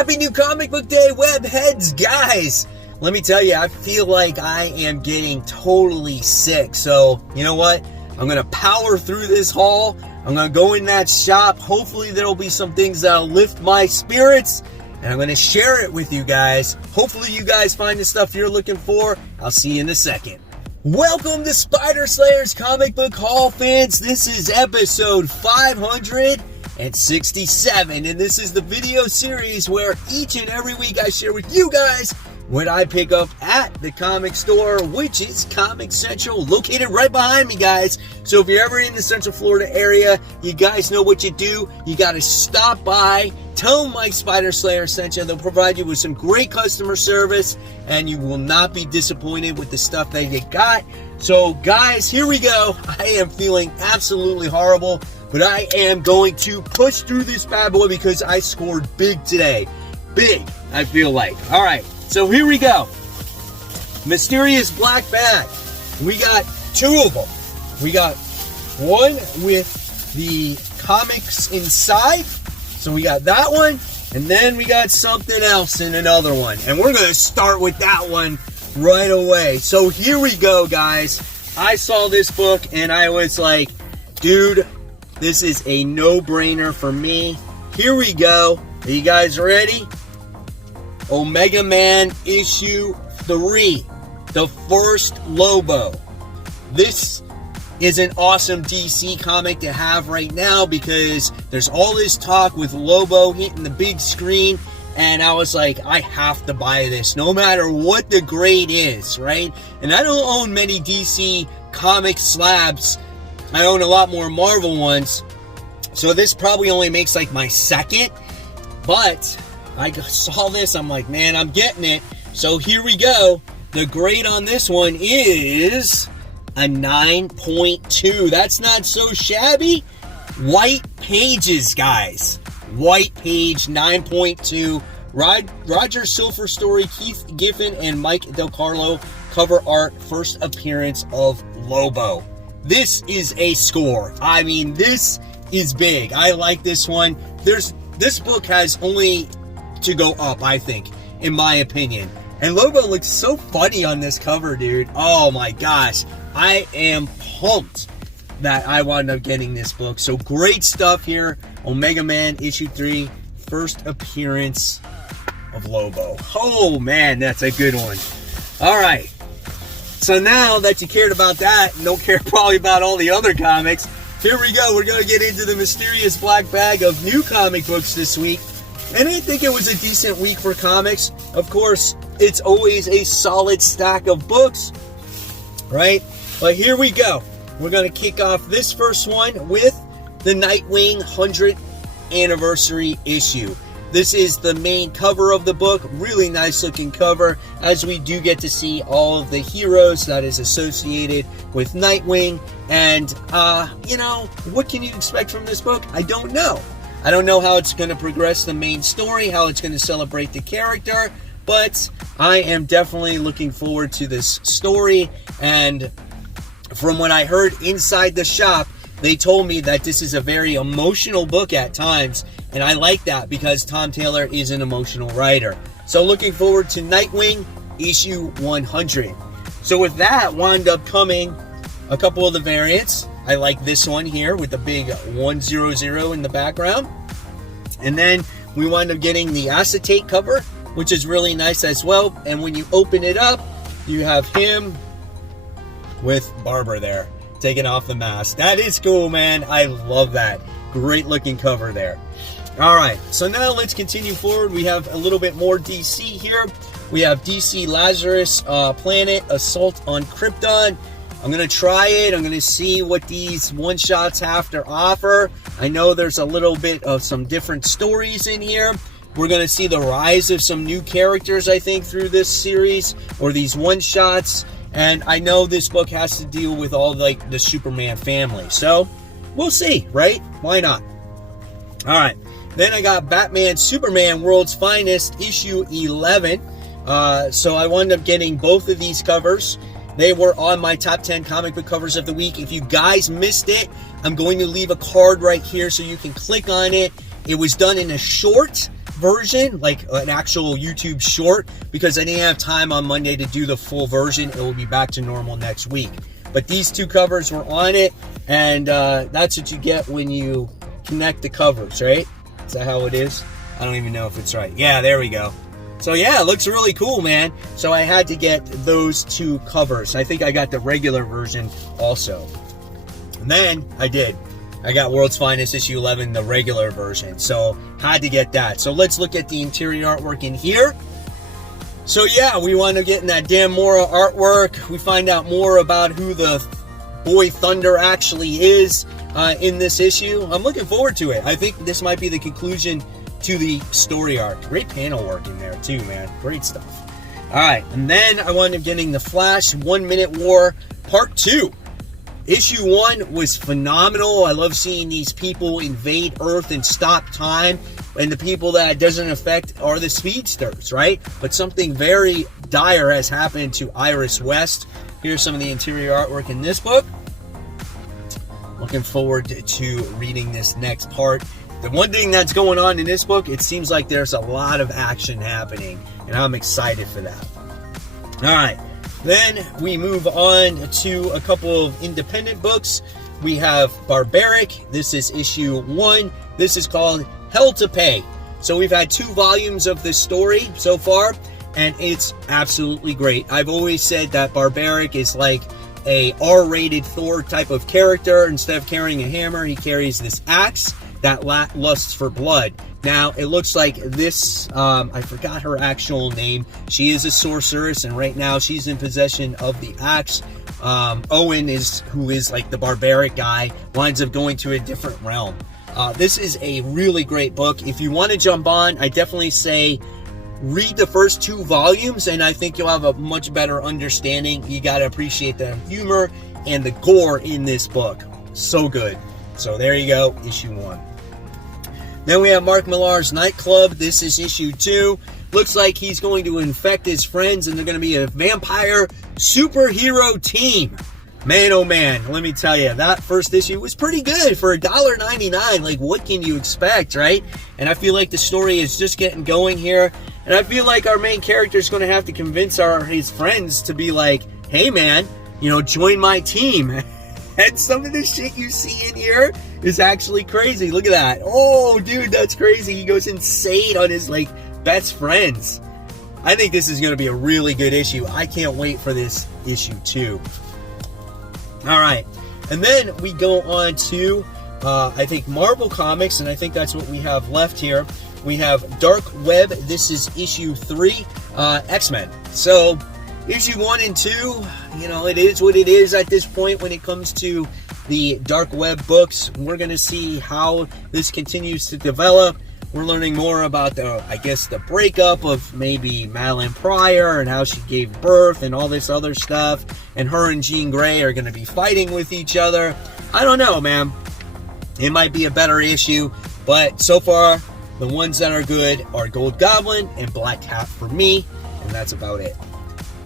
Happy New Comic Book Day, webheads, guys! Let me tell you, I feel like I am getting totally sick. So, you know what? I'm going to power through this haul. I'm going to go in that shop. Hopefully there'll be some things that'll lift my spirits. And I'm going to share it with you guys. Hopefully you guys find the stuff you're looking for. I'll see you in a second. Welcome to Spider Slayer's Comic Book Haul, fans. This is episode 567. And this is the video series where each and every week I share with you guys what I pick up at the comic store, which is Comic Central, located right behind me, guys. So if you're ever in the Central Florida area, you guys know what you do. You got to stop by, tell them Mike Spider Slayer sent you. They'll provide you with some great customer service, and you will not be disappointed with the stuff that you got. So, guys, here we go. I am feeling absolutely horrible, but I am going to push through this bad boy because I scored big today. Big, I feel like. All right. So here we go. Mysterious Black Bag. We got two of them. We got one with the comics inside. So we got that one. And then we got something else in another one. And we're going to start with that one right away. So here we go, guys. I saw this book and I was like, dude, this is a no-brainer for me. Here we go. Are you guys ready? Omega Man issue 3, the first Lobo. This is an awesome DC comic to have right now because there's all this talk with Lobo hitting the big screen, and I was like, I have to buy this no matter what the grade is, right? And I don't own many DC comic slabs. I own a lot more Marvel ones, so this probably only makes like my second, but I saw this, I'm like, man, I'm getting it. So here we go. The grade on this one is a 9.2. That's not so shabby. White pages, guys. White page, 9.2. Roger Silver story, Keith Giffen and Mike Del Carlo cover art, first appearance of Lobo. This is a score. I mean, this is big. I like this one. This book has only to go up, I think, in my opinion. And Lobo looks so funny on this cover, dude. Oh my gosh. I am pumped that I wound up getting this book. So great stuff here. Omega Man issue 3, first appearance of Lobo. Oh man, that's a good one. All right. So now that you cared about that and don't care probably about all the other comics, here we go. We're going to get into the mysterious black bag of new comic books this week. And I think it was a decent week for comics. Of course, it's always a solid stack of books, right? But here we go. We're going to kick off this first one with the Nightwing 100th anniversary issue. This is the main cover of the book. Really nice looking cover, as we do get to see all of the heroes that is associated with Nightwing. And, you know, what can you expect from this book? I don't know. I don't know how it's going to progress the main story, how it's going to celebrate the character, but I am definitely looking forward to this story. And from what I heard inside the shop, they told me that this is a very emotional book at times, and I like that because Tom Taylor is an emotional writer. So looking forward to Nightwing issue 100. So with that wound up coming a couple of the variants. I like this one here with the big 100 in the background. And then we wind up getting the acetate cover, which is really nice as well. And when you open it up, you have him with Barber there, taking off the mask. That is cool, man. I love that. Great looking cover there. All right, so now let's continue forward. We have a little bit more DC here. We have DC Lazarus Planet Assault on Krypton. I'm going to try it. I'm going to see what these one-shots have to offer. I know there's a little bit of some different stories in here. We're going to see the rise of some new characters, I think, through this series or these one-shots. And I know this book has to deal with all, like, the Superman family. So, we'll see, right? Why not? All right. Then I got Batman Superman World's Finest, issue 11. So I wound up getting both of these covers. They were on my top 10 comic book covers of the week. If you guys missed it, I'm going to leave a card right here so you can click on it. It was done in a short version, like an actual YouTube short, because I didn't have time on Monday to do the full version. It will be back to normal next week. But these 2 covers were on it, and that's what you get when you connect the covers, right? Is that how it is? I don't even know if it's right. Yeah, there we go. So yeah, it looks really cool, man. So I had to get those 2 covers. I think I got the regular version also. And then I did. I got World's Finest issue 11, the regular version. So had to get that. So let's look at the interior artwork in here. So yeah, we want to get in that Dan Mora artwork. We find out more about who the Boy Thunder actually is in this issue. I'm looking forward to it. I think this might be the conclusion to the story arc. Great panel work in there too, man. Great stuff. All right, and then I wound up getting the Flash 1 Minute War Part 2. Issue 1 was phenomenal. I love seeing these people invade Earth and stop time. And the people that it doesn't affect are the speedsters, right? But something very dire has happened to Iris West. Here's some of the interior artwork in this book. Looking forward to reading this next part. The one thing that's going on in this book, it seems like there's a lot of action happening, and I'm excited for that. All right, then we move on to a couple of independent books. We have Barbaric. This is issue 1. This is called Hell to Pay. So we've had 2 volumes of this story so far, and it's absolutely great. I've always said that Barbaric is like a R-rated Thor type of character. Instead of carrying a hammer, he carries this axe that lusts for blood. Now, it looks like this, I forgot her actual name. She is a sorceress, and right now she's in possession of the axe. Owen, who is like the barbaric guy, winds up going to a different realm. This is a really great book. If you want to jump on, I definitely say read the first 2 volumes, and I think you'll have a much better understanding. You got to appreciate the humor and the gore in this book. So good. So there you go, issue 1. Then we have Mark Millar's Nightclub. This is issue 2. Looks like he's going to infect his friends, and they're going to be a vampire superhero team. Man, oh man, let me tell you, that first issue was pretty good for $1.99. Like, what can you expect, right? And I feel like the story is just getting going here. And I feel like our main character is going to have to convince his friends to be like, hey man, join my team. And some of the shit you see in here is actually crazy. Look at that. Oh, dude, that's crazy. He goes insane on his, best friends. I think this is going to be a really good issue. I can't wait for this issue 2. All right. And then we go on to, I think, Marvel Comics, and I think that's what we have left here. We have Dark Web. This is issue 3, X-Men. So, issue 1 and 2, it is what it is at this point when it comes to the Dark Web books. We're going to see how this continues to develop. We're learning more about the breakup of maybe Madeline Pryor and how she gave birth and all this other stuff. And her and Jean Grey are going to be fighting with each other. I don't know, man. It might be a better issue, but so far, the ones that are good are Gold Goblin and Black Cat for me, and that's about it.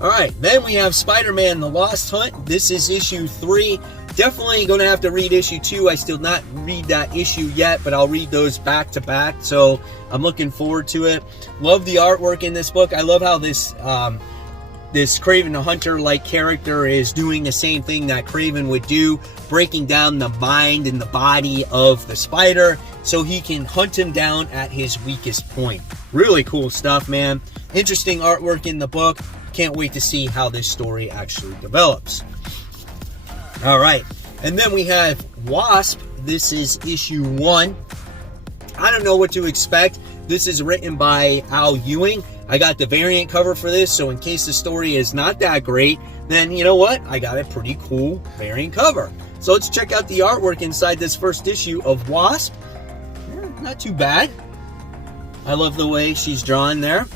Alright, then we have Spider-Man The Lost Hunt. This is issue 3. Definitely going to have to read issue 2. I still not read that issue yet, but I'll read those back to back, so I'm looking forward to it. Love the artwork in this book. I love how this Kraven the Hunter-like character is doing the same thing that Kraven would do, breaking down the mind and the body of the spider so he can hunt him down at his weakest point. Really cool stuff, man. Interesting artwork in the book. Can't wait to see how this story actually develops. All right, and then we have Wasp. This is issue 1. I don't know what to expect. This is written by Al Ewing. I got the variant cover for this, so in case the story is not that great, then you know what? I got a pretty cool variant cover. So let's check out the artwork inside this first issue of Wasp. Not too bad. I love the way she's drawn there.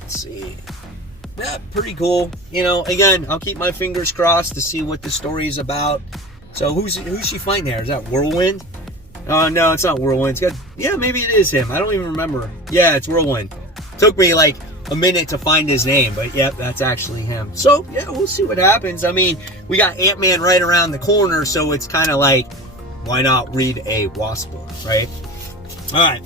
Let's see. Yeah, pretty cool. Again, I'll keep my fingers crossed to see what the story is about. So who's she fighting there? Is that Whirlwind? Oh, no, it's not Whirlwind. Yeah, maybe it is him. I don't even remember. Yeah, it's Whirlwind. Took me like a minute to find his name, but yep, that's actually him. So, yeah, we'll see what happens. I mean, we got Ant-Man right around the corner, so it's kind of like, why not read a Wasp book, right? All right.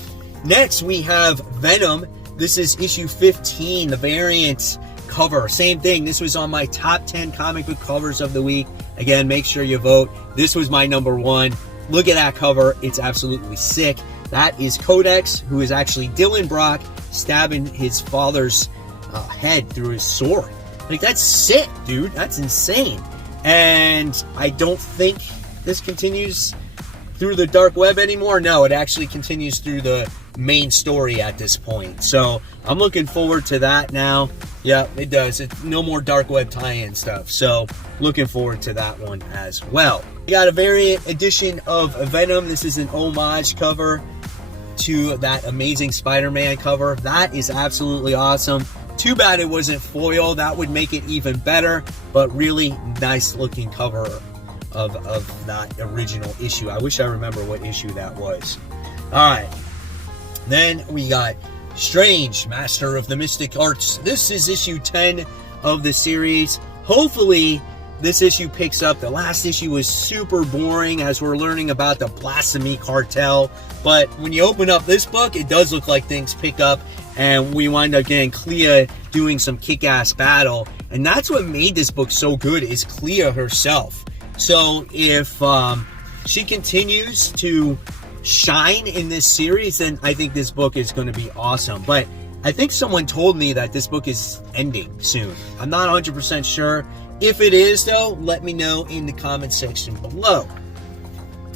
Next, we have Venom. This is issue 15, the variant cover. Same thing. This was on my top 10 comic book covers of the week. Again, make sure you vote. This was my number one. Look at that cover. It's absolutely sick. That is Codex, who is actually Dylan Brock stabbing his father's head through his sword. Like, that's sick, dude. That's insane. And I don't think this continues through the dark web anymore. No, it actually continues through the main story at this point. So I'm looking forward to that now. Yeah, it does. It's no more dark web tie-in stuff. So looking forward to that one as well. We got a variant edition of Venom. This is an homage cover to that Amazing Spider-Man cover. That is absolutely awesome. Too bad it wasn't foil. That would make it even better, but really nice looking cover of that original issue. I wish I remember what issue that was. Alright. Then we got Strange, Master of the Mystic Arts. This is issue 10 of the series. Hopefully this issue picks up. The last issue was super boring as we're learning about the Blasphemy Cartel. But when you open up this book, it does look like things pick up. And we wind up getting Clea doing some kick-ass battle. And that's what made this book so good, is Clea herself. So if she continues to shine in this series, then I think this book is going to be awesome. But I think someone told me that this book is ending soon. I'm not 100% sure. If it is, though, let me know in the comment section below.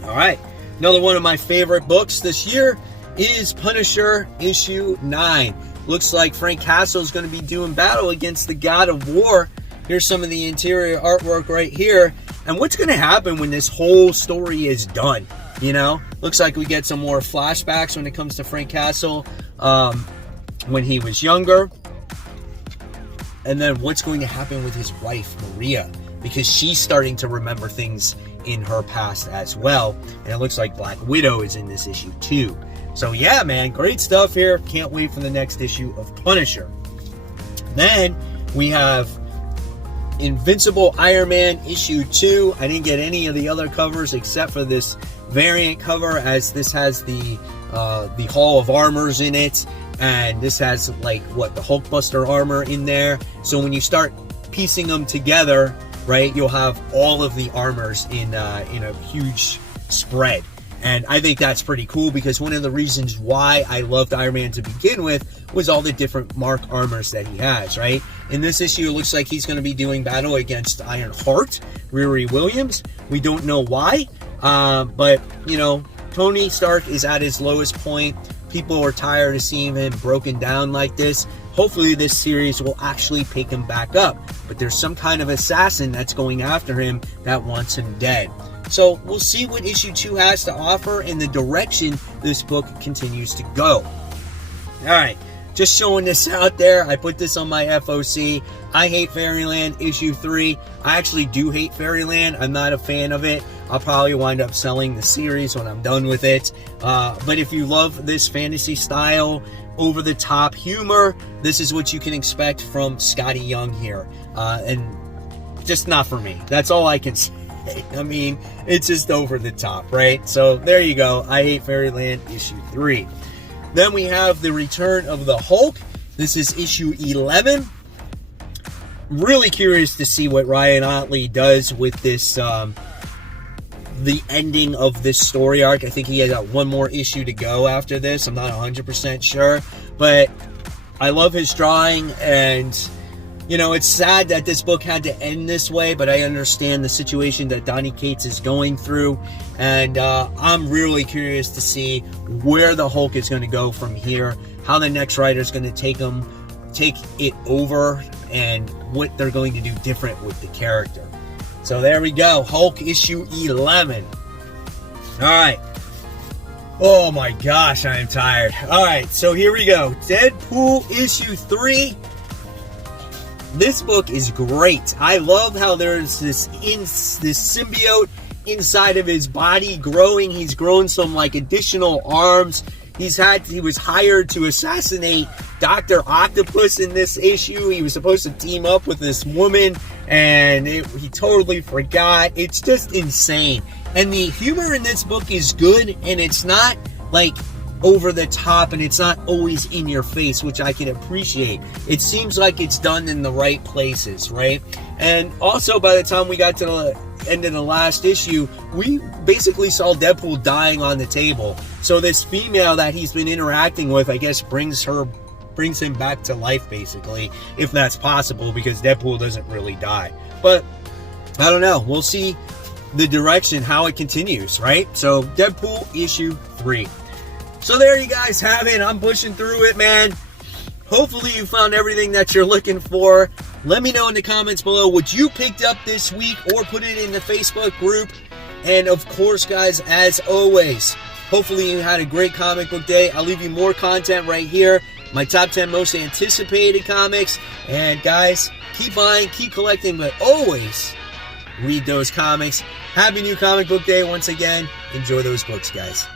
Alright, another one of my favorite books this year is Punisher issue 9. Looks like Frank Castle is going to be doing battle against the God of War. Here's some of the interior artwork right here. And what's going to happen when this whole story is done? You know, looks like we get some more flashbacks when it comes to Frank Castle when he was younger. And then what's going to happen with his wife, Maria? Because she's starting to remember things in her past as well. And it looks like Black Widow is in this issue too. So yeah, man, great stuff here. Can't wait for the next issue of Punisher. Then we have Invincible Iron Man issue 2. I didn't get any of the other covers except for this variant cover, as this has the Hall of Armors in it, and this has like what, the Hulkbuster armor in there. So when you start piecing them together, right, you'll have all of the armors in a huge spread. And I think that's pretty cool, because one of the reasons why I loved Iron Man to begin with was all the different Mark armors that he has, right? In this issue, it looks like he's going to be doing battle against Ironheart, Riri Williams. We don't know why, but, you know, Tony Stark is at his lowest point. People are tired of seeing him broken down like this. Hopefully this series will actually pick him back up. But there's some kind of assassin that's going after him that wants him dead. So we'll see what issue 2 has to offer and the direction this book continues to go. Alright, just showing this out there. I put this on my FOC. I Hate Fairyland issue 3. I actually do hate Fairyland. I'm not a fan of it. I'll probably wind up selling the series when I'm done with it. But if you love this fantasy style, over-the-top humor, this is what you can expect from Scotty Young here. And just not for me. That's all I can say. I mean, it's just over the top, right? So there you go. I Hate Fairyland issue 3. Then we have the Return of the Hulk. This is issue 11. Really curious to see what Ryan Ottley does with this, the ending of this story arc. I think he has got one more issue to go after this. I'm not 100% sure, but I love his drawing, and you know, it's sad that this book had to end this way, but I understand the situation that Donny Cates is going through, and I'm really curious to see where the Hulk is going to go from here, how the next writer is going to take it over, and what they're going to do different with the character. So there we go, Hulk issue 11. Alright. Oh my gosh, I am tired. Alright, so here we go. Deadpool issue 3. This book is great. I love how there's this symbiote inside of his body growing. He's grown some like additional arms. He was hired to assassinate Dr. Octopus in this issue. He was supposed to team up with this woman, and he totally forgot. It's just insane. And the humor in this book is good, and it's not like over the top and it's not always in your face, which I can appreciate. It seems like it's done in the right places, right? And also, by the time we got to the end of the last issue, we basically saw Deadpool dying on the table. So this female that he's been interacting with, I guess, brings him back to life, basically, if that's possible, because Deadpool doesn't really die. But I don't know. We'll see the direction, how it continues, right? So Deadpool issue 3. So there you guys have it. I'm pushing through it, man. Hopefully you found everything that you're looking for. Let me know in the comments below what you picked up this week, or put it in the Facebook group. And of course, guys, as always, hopefully you had a great comic book day. I'll leave you more content right here. My top 10 most anticipated comics. And guys, keep buying, keep collecting, but always read those comics. Happy new comic book day once again. Enjoy those books, guys.